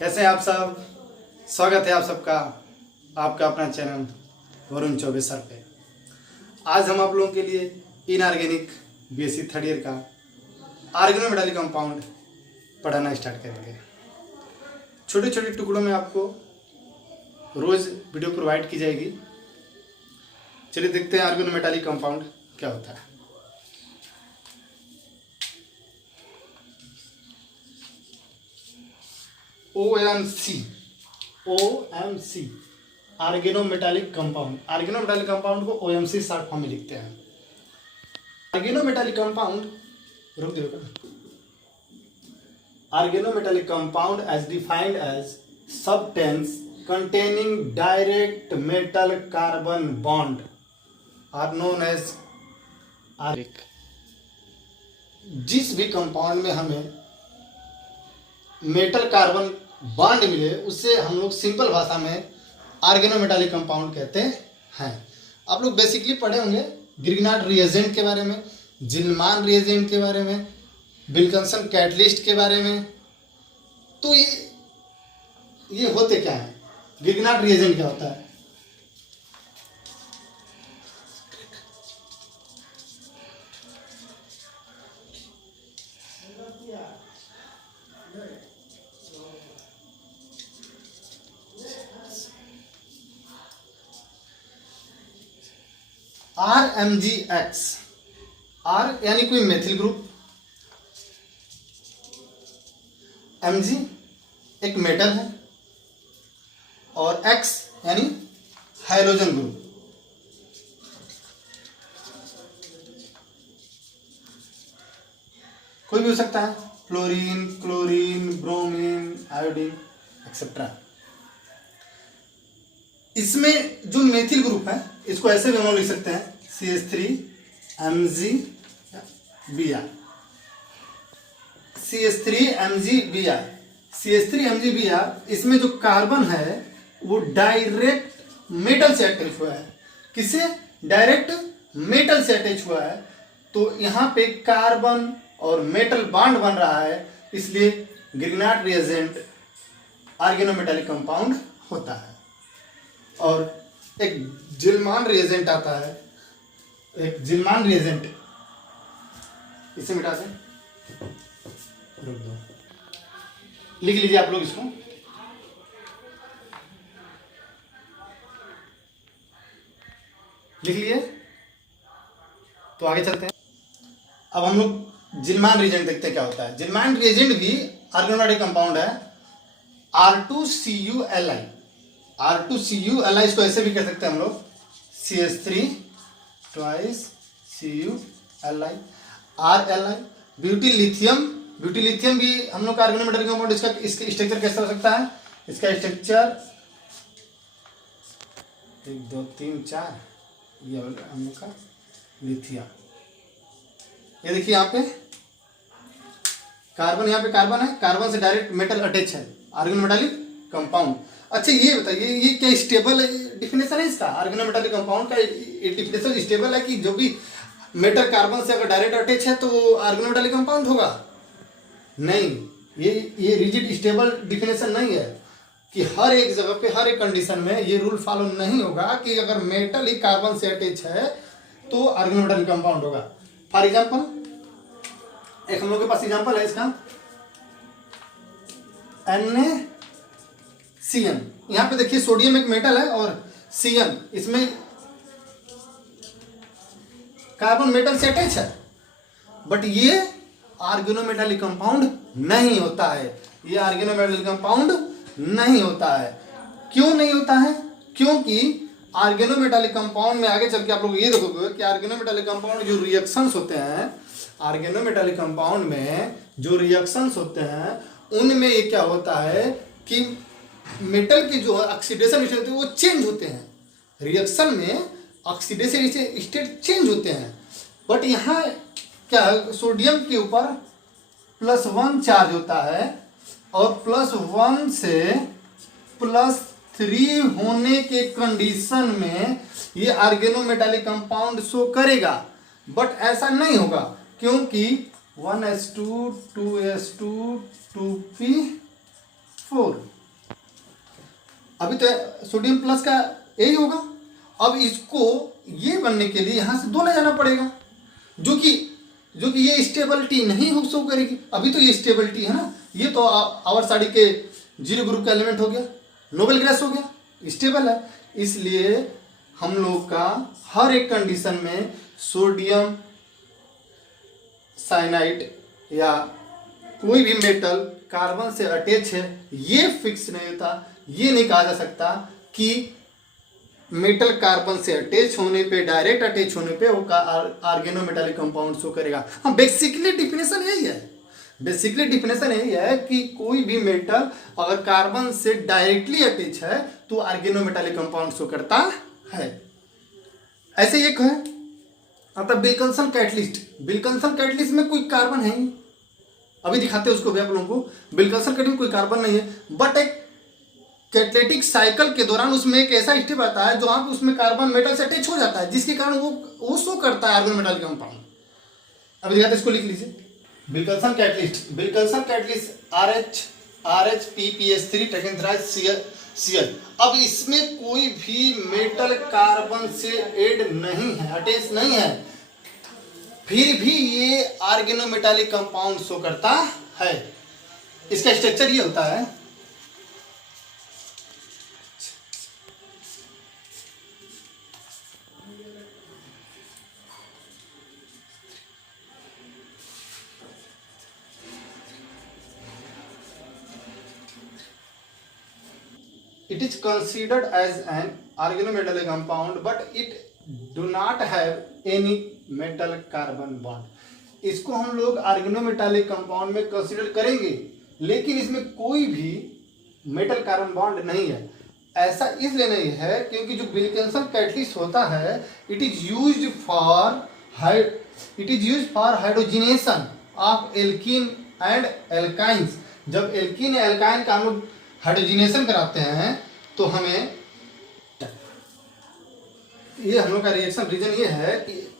कैसे हैं आप सब। स्वागत है आप सबका आपका अपना चैनल वरुण चौबे सर पे। आज हम आप लोगों के लिए इनऑर्गेनिक बीएससी थर्ड ईयर का ऑर्गेनोमेटालिक कंपाउंड पढ़ाना स्टार्ट करेंगे। छोटे छोटे टुकड़ों में आपको रोज़ वीडियो प्रोवाइड की जाएगी। चलिए देखते हैं ऑर्गेनोमेटालिक कंपाउंड क्या होता है। OMC organometallic compound. Organometallic compound को OMC शॉर्ट फॉर्म में लिखते हैं। ऑर्गेनोमेटालिक कंपाउंड रुक दो। Organometallic compound as defined as substance containing direct metal carbon bond are known as आर्गिक। जिस भी कंपाउंड में हमें मेटल कार्बन बॉन्ड मिले उससे हम लोग सिंपल भाषा में ऑर्गेनोमेटालिक कंपाउंड कहते हैं। आप लोग बेसिकली पढ़े होंगे ग्रिग्नार्ड रिएजेंट के बारे में, जिल्मान रिएजेंट के बारे में, विल्किंसन कैटलिस्ट के बारे में। तो ये होते क्या है, ग्रिग्नार्ड रिएजेंट क्या होता है? RMgX, R यानी कोई मेथिल ग्रुप, Mg एक मेटल है और X यानी हाइड्रोजन ग्रुप। कोई भी हो सकता है, fluorine, chlorine, bromine, iodine etcetera. इसमें जो मेथिल ग्रुप है इसको ऐसे भी हम लोग लिख सकते हैं CH3MgBr। CH3MgBr, CH3MgBr इसमें जो कार्बन है वो डायरेक्ट मेटल से अटैच हुआ है। किससे? डायरेक्ट मेटल से अटैच हुआ है। तो यहाँ पे कार्बन और मेटल बॉन्ड बन रहा है, इसलिए ग्रिग्नार्ड रिएजेंट ऑर्गेनोमेटालिक कंपाउंड होता है। और एक जिल्मान रिएजेंट आता है, एक जिल्मान रिएजेंट, इसे मिटा दें, रुक दो, लिख लीजिए आप लोग इसको। लिख लिए? तो आगे चलते हैं। अब हम लोग जिल्मान रिएजेंट देखते हैं क्या होता है। जिल्मान रिएजेंट भी ऑर्गेनोमेटालिक कंपाउंड है, R2CuLi। R2CuLi इसको ऐसे भी कह सकते हैं हम लोग, CH3 twice CuLi RLi। ब्यूटीलिथियम भी हम लोग का ऑर्गेनोमेटालिक कंपाउंड। इसका स्ट्रक्चर कैसा हो सकता है? इसका स्ट्रक्चर 1 2 3 4, ये हम लोग का लिथियम। ये देखिए यहाँ पे कार्बन, यहाँ पे कार्बन है, कार्बन से डायरेक्ट मेटल अटैच है, ऑर्गेनोमेटालिक कंपाउंड। अच्छा ये बताइए, ये क्या स्टेबल डिफिनेशन है इसका? ऑर्गेनोमेटालिक कंपाउंड का डिफिनेशन स्टेबल है कि जो भी मेटल कार्बन से अगर डायरेक्ट अटैच है तो ऑर्गेनोमेटालिक कंपाउंड होगा? नहीं, ये रिजिड स्टेबल डिफिनेशन नहीं है कि हर एक जगह पे हर एक कंडीशन में ये रूल फॉलो नहीं होगा कि अगर मेटल ही कार्बन से अटैच है तो ऑर्गेनोमेटालिक कंपाउंड होगा। फॉर एग्जाम्पल, एक हम लोग के पास एग्जाम्पल है इसका, NaCN। यहां पे देखिए सोडियम एक मेटल है और Cn इसमें कार्बन मेटल से अटैच है, बट ये ऑर्गेनोमेटालिक कंपाउंड नहीं होता है। ये ऑर्गेनोमेटालिक कंपाउंड नहीं होता है। क्यों नहीं होता है? क्योंकि ऑर्गेनोमेटालिक कंपाउंड में आगे चल के आप लोग ये देखोगे कि ऑर्गेनोमेटालिक कंपाउंड जो रिएक्शंस होते हैं, ऑर्गेनोमेटालिक कंपाउंड में जो रिएक्शंस होते हैं उनमें ये क्या होता है कि मेटल के जो ऑक्सीडेशन स्टेट होते हैं वो चेंज होते हैं। रिएक्शन में ऑक्सीडेशन स्टेट चेंज होते हैं, बट यहाँ क्या है, सोडियम के ऊपर +1 चार्ज होता है और +1 से +3 होने के कंडीशन में ये ऑर्गेनोमेटालिक कंपाउंड शो करेगा। बट ऐसा नहीं होगा क्योंकि 1s2 2s2 2p 4। अभी तो सोडियम प्लस का यही होगा। अब इसको ये बनने के लिए यहाँ से 2 ले जाना पड़ेगा, जो कि ये स्टेबिलिटी नहीं हो शो करेगी। अभी तो ये स्टेबिलिटी है ना, ये तो आवर साड़ी के 0 ग्रुप का एलिमेंट हो गया, नोबेल गैस हो गया, स्टेबल है। इसलिए हम लोग का हर एक कंडीशन में सोडियम साइनाइड या कोई भी मेटल कार्बन से अटैच है, ये फिक्स नहीं होता। ये नहीं कहा जा सकता कि मेटल कार्बन से अटैच होने पे, डायरेक्ट अटैच होने पे वो ऑर्गेनोमेटालिक कंपाउंड शो करेगा। हाँ, बेसिकली डिफिनेशन यही है। बेसिकली डिफिनेशन यही है कि कोई भी मेटल अगर कार्बन से डायरेक्टली अटैच है तो ऑर्गेनोमेटालिक कंपाउंड शो करता है। ऐसे एक है आता विल्किंसन कैटलिस्ट। विल्किंसन कैटलिस्ट में कोई कार्बन है ही, अभी दिखाते हैं उसको भी आप लोगों को। विल्किंसन कैटलिस्ट में कोई कार्बन नहीं है, बट एक कैटलिटिक साइकिल के दौरान उसमें एक ऐसा स्टेप आता है जहां पे उसमें कार्बन मेटल से अटैच हो जाता है, जिसके कारण वो शो करता है ऑर्गेनोमेटालिक कंपाउंड। अभी दिखाते हैं, इसको लिख लीजिए। Wilkinson catalyst, Wilkinson catalyst RHPPS3 Cl। अब इसमें कोई भी मेटल कार्बन से ऐड नहीं है, अटैच नहीं है, फिर भी ये ऑर्गेनोमेटालिक कंपाउंड शो करता है। इसका स्ट्रक्चर ये होता है, it is considered as an organometallic compound but it do not have any metal carbon bond। इसको हम लोग ऑर्गेनोमेटालिक कंपाउंड में कंसीडर करेंगे, लेकिन इसमें कोई भी मेटल कार्बन बॉन्ड नहीं है। ऐसा इसलिए नहीं है क्योंकि जो विल्किंसन कैटलिस्ट होता है it is used for hydrogenation of alkene and alkynes. जब एल्कीन या एल्काइन का हम लोग हाइड्रोजिनेशन कराते हैं तो हमें ये हम लोग का रिएक्शन रीजन ये है कि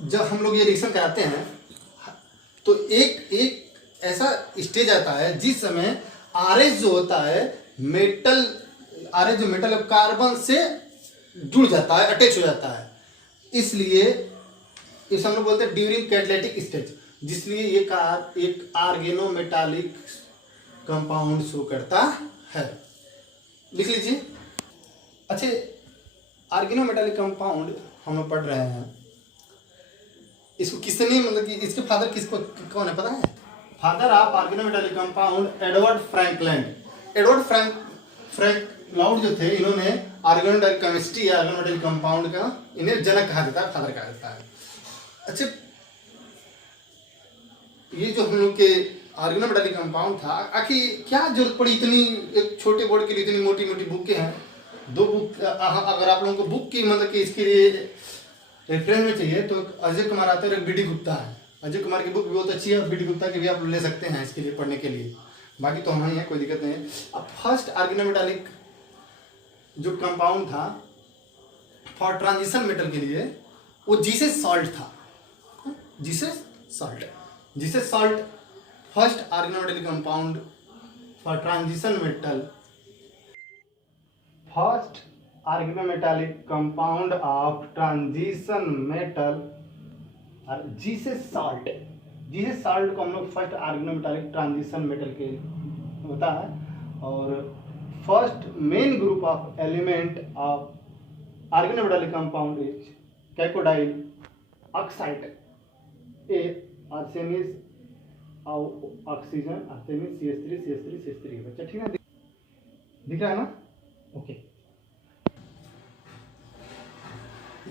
जब हम लोग ये रिएक्शन कराते हैं तो एक ऐसा स्टेज आता है जिस समय RH जो होता है मेटल, RH जो मेटल कार्बन से जुड़ जाता है, अटैच हो जाता है। इसलिए इस हम लोग बोलते हैं ड्यूरिंग कैटलिटिक स्टेज, जिसलिए ये एक ऑर्गेनोमेटालिक कंपाउंड शो करता है। लिख लीजिए। अच्छे, ऑर्गेनोमेटालिक कंपाउंड हम लोग पढ़ रहे हैं, इसको किसने, मतलब कि इसके फादर किसको, कौन है पता है? Father of organometallic compound Edward Frankland. Edward Frankland जो थे, इन्होंने ऑर्गेनोमेटालिक केमिस्ट्री या ऑर्गेनोमेटालिक कंपाउंड का इन्हें जनक कहा जाता है, फादर कहा जाता है। अच्छा, ये जो हम लोग के ऑर्गेनोमेटालिक कंपाउंड था, आखिर क्या जरूरत पड़ी इतनी, एक छोटे बोर्ड के लिए इतनी मोटी मोटी बुकें हैं, 2 बुक। अगर आप लोगों को बुक की मतलब कि इसके लिए रेफरेंस में चाहिए तो अजय कुमार आते हैं और BD गुप्ता है। अजय कुमार की बुक भी बहुत अच्छी है, BD गुप्ता की भी आप ले सकते हैं इसके लिए पढ़ने के लिए। बाकी तो हम ही हैं, कोई दिक्कत नहीं है। अब फर्स्ट ऑर्गेनोमेटालिक जो कंपाउंड था फॉर ट्रांजिशन मेटल के लिए वो जीसस सॉल्ट था। Jesus salt first organometallic compound for transition metal, first organometallic compound of transition metal और जीसस सॉल्ट को हम लोग फर्स्ट ऑर्गेनोमेटालिक ट्रांजिशन मेटल के होता है। और first main group of element of organometallic compound is cacodyl oxide, arsenic oxygen, arsenic CH3 बच्चा ठीक है, दिख रहा है ना? ओके,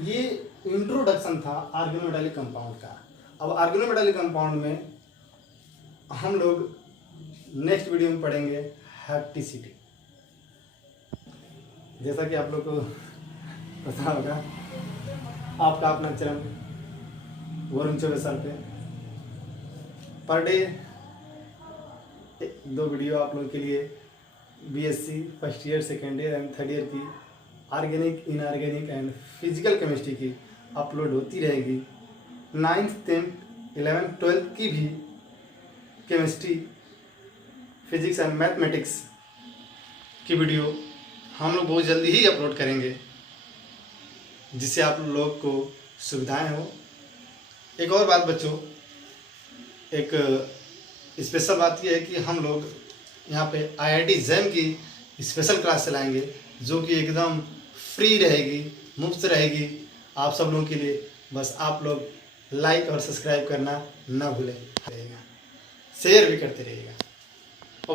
ये इंट्रोडक्शन था ऑर्गेनोमेटालिक कंपाउंड का। अब ऑर्गेनोमेटालिक कंपाउंड में हम लोग नेक्स्ट वीडियो में पढ़ेंगे हैप्टिसिटी। जैसा कि आप लोग को पता होगा, आपका अपना चरण वरुण चौबे सर पे पर डे 2 वीडियो आप लोगों के लिए BSc first year, second year and third year की organic, inorganic and physical chemistry की अपलोड होती रहेगी। 9th, 10th, 11th, 12th की भी केमिस्ट्री, फिजिक्स एंड मैथमेटिक्स की वीडियो हम लोग बहुत जल्दी ही अपलोड करेंगे, जिससे आप लोग को सुविधाएं हो। एक और बात बच्चों, एक स्पेशल बात यह है कि हम लोग यहाँ पे IIT जैम की स्पेशल क्लास चलाएंगे, जो कि एकदम फ्री रहेगी, मुफ्त रहेगी आप सब लोगों के लिए। बस आप लोग लाइक और सब्सक्राइब करना ना भूलें, शेयर भी करते रहिएगा।